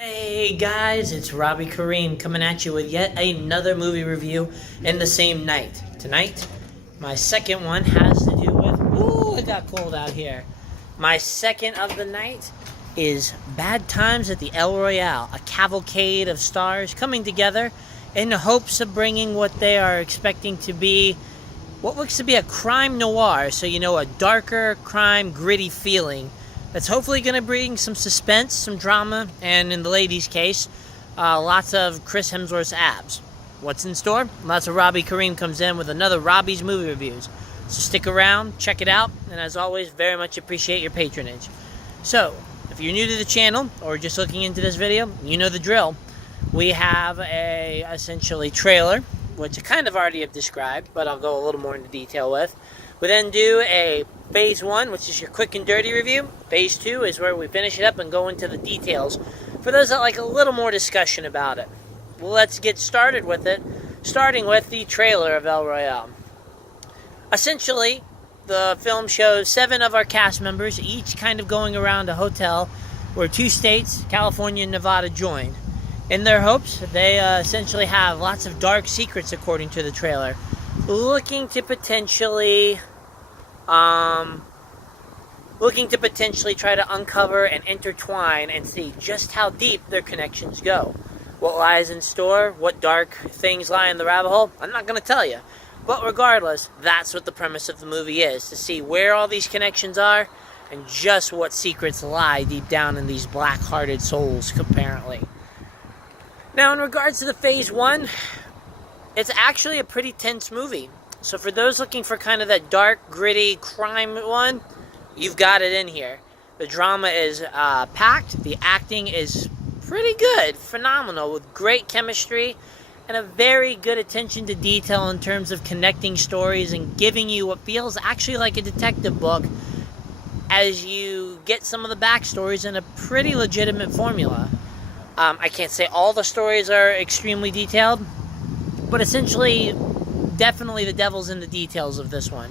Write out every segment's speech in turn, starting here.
Hey guys, it's Robbie Kareem coming at you with yet another movie review in the same night. Tonight, my second one has to do with, ooh, it got cold out here. My second of the night is Bad Times at the El Royale, a cavalcade of stars coming together in the hopes of bringing what they are expecting to be what looks to be a crime noir, so a darker crime, gritty feeling that's hopefully going to bring some suspense, some drama, and in the lady's case, lots of Chris Hemsworth's abs. What's in store? Lots of Robbie Kareem comes in with another Robbie's Movie Reviews. So stick around, check it out, and as always, very much appreciate your patronage. So, if you're new to the channel, or just looking into this video, you know the drill. We have a, essentially, trailer, which I kind of already have described, but I'll go a little more into detail with. We then do a Phase 1, which is your quick and dirty review. Phase 2 is where we finish it up and go into the details for those that like a little more discussion about it. Well, let's get started with it, starting with the trailer of El Royale. Essentially, the film shows 7 of our cast members, each kind of going around a hotel where 2 states, California and Nevada, join. In their hopes, they essentially have lots of dark secrets, according to the trailer, looking to potentially try to uncover and intertwine and see just how deep their connections go. What lies in store, what dark things lie in the rabbit hole, I'm not going to tell you. But regardless, that's what the premise of the movie is, to see where all these connections are and just what secrets lie deep down in these black-hearted souls, apparently. Now, in regards to the Phase 1, it's actually a pretty tense movie. So for those looking for kind of that dark, gritty crime one, you've got it in here. The drama is packed. The acting is pretty good, phenomenal, with great chemistry and a very good attention to detail in terms of connecting stories and giving you what feels actually like a detective book as you get some of the backstories in a pretty legitimate formula. I can't say all the stories are extremely detailed, but essentially, definitely the devil's in the details of this one.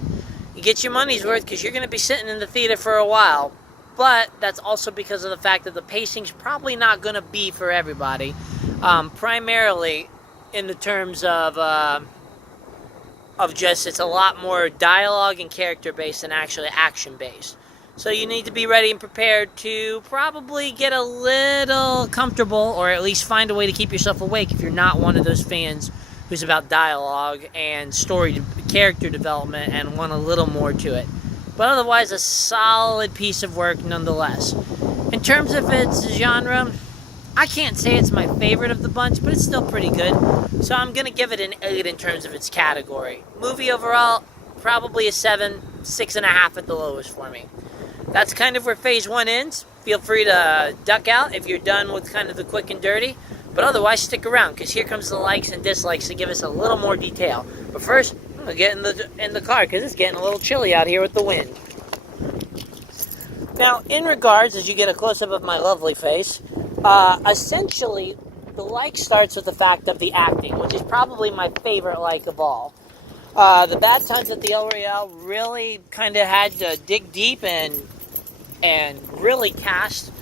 You get your money's worth because you're going to be sitting in the theater for a while, but that's also because of the fact that the pacing's probably not going to be for everybody, primarily in the terms of just it's a lot more dialogue and character-based than actually action-based. So you need to be ready and prepared to probably get a little comfortable, or at least find a way to keep yourself awake if you're not one of those fans who's about dialogue and story character development and want a little more to it. But otherwise, a solid piece of work nonetheless. In terms of its genre, I can't say it's my favorite of the bunch, but it's still pretty good. So I'm going to give it an 8 in terms of its category. Movie overall, probably a 7, 6.5 at the lowest for me. That's kind of where Phase 1 ends. Feel free to duck out if you're done with kind of the quick and dirty. But otherwise, stick around, because here comes the likes and dislikes to give us a little more detail. But first, I'm going to get in the car, because it's getting a little chilly out here with the wind. Now, in regards, as you get a close-up of my lovely face, essentially, the like starts with the fact of the acting, which is probably my favorite like of all. The Bad Times at the El Royale really kind of had to dig deep and really cast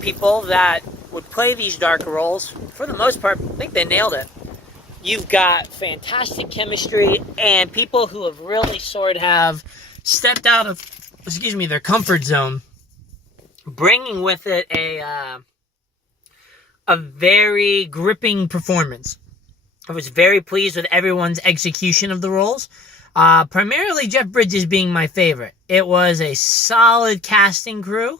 people that would play these darker roles. For the most part, I think they nailed it. You've got fantastic chemistry and people who have really sort of have stepped out of, their comfort zone, bringing with it a very gripping performance. I was very pleased with everyone's execution of the roles. Primarily Jeff Bridges being my favorite. It was a solid casting crew,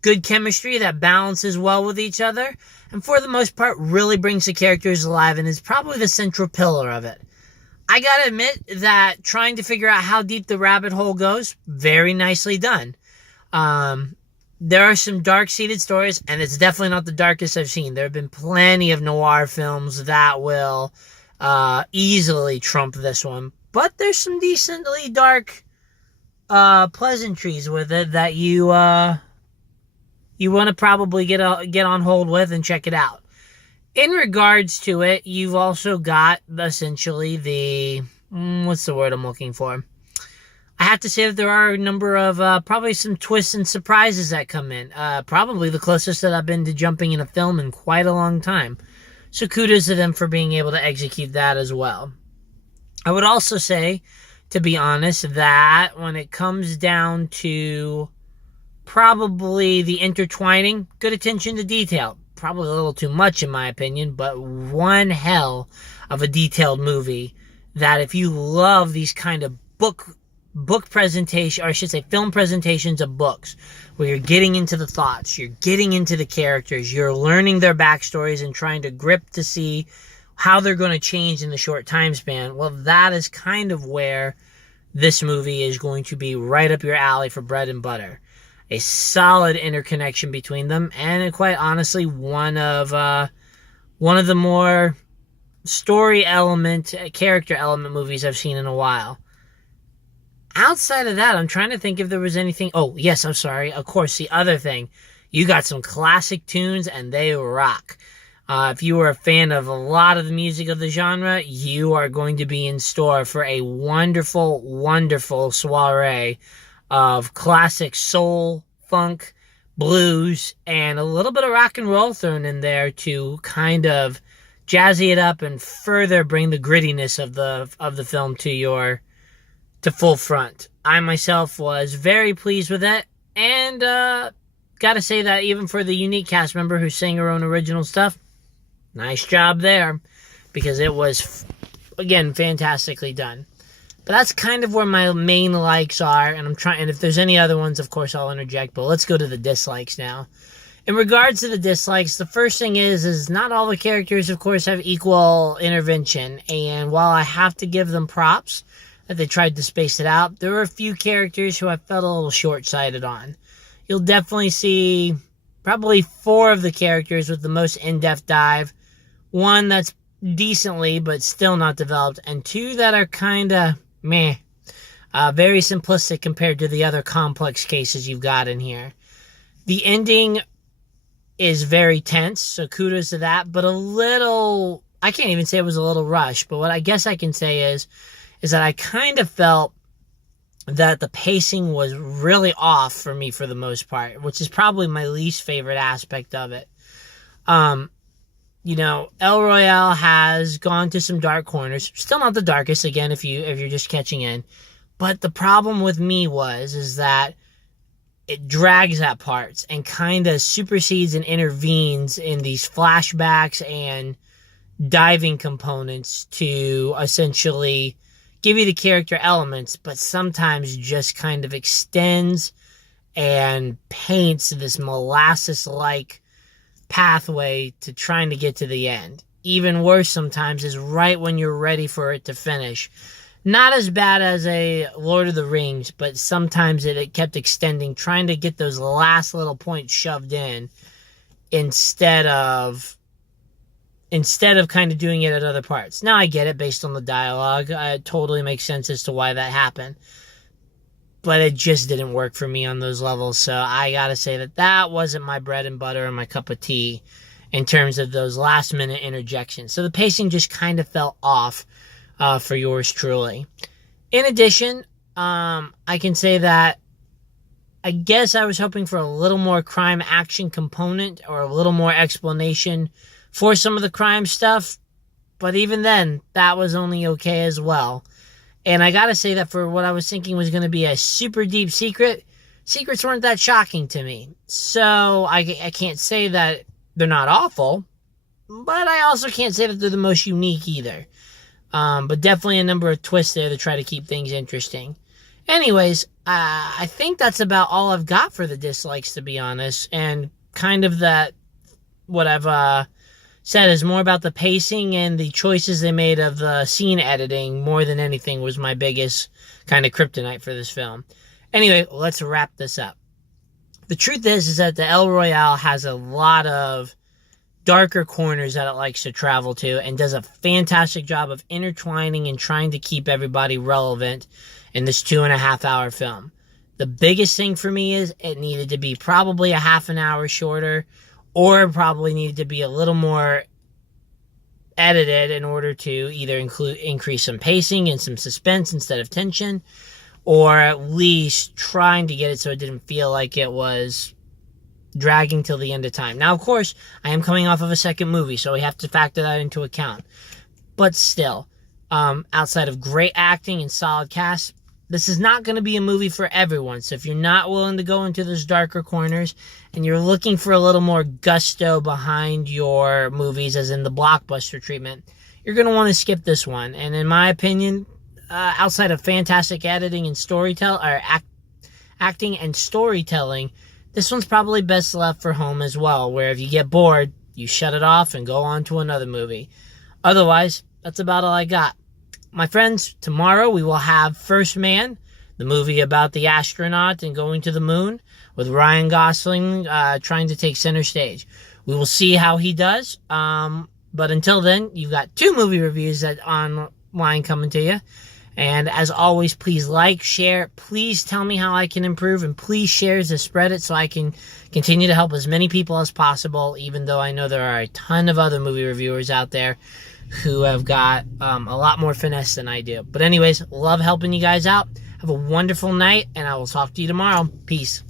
good chemistry that balances well with each other, and for the most part really brings the characters alive and is probably the central pillar of it. I gotta admit that trying to figure out how deep the rabbit hole goes, very nicely done. There are some dark-seated stories, and it's definitely not the darkest I've seen. There have been plenty of noir films that will easily trump this one. But there's some decently dark pleasantries with it that you want to probably get on hold with and check it out. In regards to it, you've also got essentially the... what's the word I'm looking for? I have to say that there are a number of probably some twists and surprises that come in. Probably the closest that I've been to jumping in a film in quite a long time. So kudos to them for being able to execute that as well. I would also say, to be honest, that when it comes down to probably the intertwining, good attention to detail. Probably a little too much in my opinion, but one hell of a detailed movie that if you love these kind of book presentation, or I should say film presentations of books, where you're getting into the thoughts, you're getting into the characters, you're learning their backstories and trying to grip to see how they're going to change in the short time span. Well, that is kind of where this movie is going to be right up your alley for bread and butter. A solid interconnection between them, and quite honestly, one of the more story element, character element movies I've seen in a while. Outside of that, I'm trying to think if there was anything. Oh, yes, I'm sorry. Of course, the other thing, you got some classic tunes, and they rock. If you were a fan of a lot of the music of the genre, you are going to be in store for a wonderful, wonderful soiree of classic soul, funk, blues, and a little bit of rock and roll thrown in there to kind of jazzy it up and further bring the grittiness of the film to full front. I myself was very pleased with it, and gotta say that even for the unique cast member who sang her own original stuff, nice job there, because it was, again, fantastically done. But that's kind of where my main likes are, and and if there's any other ones, of course, I'll interject, but let's go to the dislikes now. In regards to the dislikes, the first thing is not all the characters, of course, have equal intervention, and while I have to give them props that they tried to space it out, there were a few characters who I felt a little short-sighted on. You'll definitely see probably 4 of the characters with the most in-depth dive, 1 that's decently but still not developed, and 2 that are kind of meh. Very simplistic compared to the other complex cases you've got in here. The ending is very tense, so kudos to that, but a little, I can't even say it was a little rushed, but what I guess I can say is that I kind of felt that the pacing was really off for me for the most part, which is probably my least favorite aspect of it. El Royale has gone to some dark corners. Still not the darkest, again, if you're just catching in. But the problem with me is that it drags at parts and kind of supersedes and intervenes in these flashbacks and diving components to essentially give you the character elements, but sometimes just kind of extends and paints this molasses-like pathway to trying to get to the end. Even worse sometimes is right when you're ready for it to finish. Not as bad as a Lord of the Rings, but sometimes it kept extending, trying to get those last little points shoved in instead of kind of doing it at other parts. Now I get it based on the dialogue. It totally makes sense as to why that happened. But it just didn't work for me on those levels. So I gotta say that wasn't my bread and butter and my cup of tea in terms of those last minute interjections. So the pacing just kind of fell off for yours truly. In addition, I can say that I guess I was hoping for a little more crime action component or a little more explanation for some of the crime stuff. But even then, that was only okay as well. And I gotta say that for what I was thinking was going to be a super deep secret, secrets weren't that shocking to me. So I can't say that they're not awful, but I also can't say that they're the most unique either. But definitely a number of twists there to try to keep things interesting. Anyways, I think that's about all I've got for the dislikes, to be honest. And kind of that, what I've said is more about the pacing and the choices they made of the scene editing more than anything was my biggest kind of kryptonite for this film. Anyway, let's wrap this up. The truth is that the El Royale has a lot of darker corners that it likes to travel to and does a fantastic job of intertwining and trying to keep everybody relevant in this 2.5 hour film. The biggest thing for me is it needed to be probably a half an hour shorter, or probably needed to be a little more edited in order to either increase some pacing and some suspense instead of tension, or at least trying to get it so it didn't feel like it was dragging till the end of time. Now, of course, I am coming off of a second movie, so we have to factor that into account. But still, outside of great acting and solid cast, this is not going to be a movie for everyone. So if you're not willing to go into those darker corners and you're looking for a little more gusto behind your movies, as in the blockbuster treatment, you're going to want to skip this one. And in my opinion, outside of fantastic editing and acting and storytelling, this one's probably best left for home as well, where if you get bored, you shut it off and go on to another movie. Otherwise, that's about all I got. My friends, tomorrow we will have First Man, the movie about the astronaut and going to the moon, with Ryan Gosling trying to take center stage. We will see how he does. But until then, you've got 2 movie reviews that online coming to you. And as always, please like, share. Please tell me how I can improve, and please share to spread it so I can continue to help as many people as possible, even though I know there are a ton of other movie reviewers out there who have got a lot more finesse than I do. But anyways, love helping you guys out. Have a wonderful night, and I will talk to you tomorrow. Peace.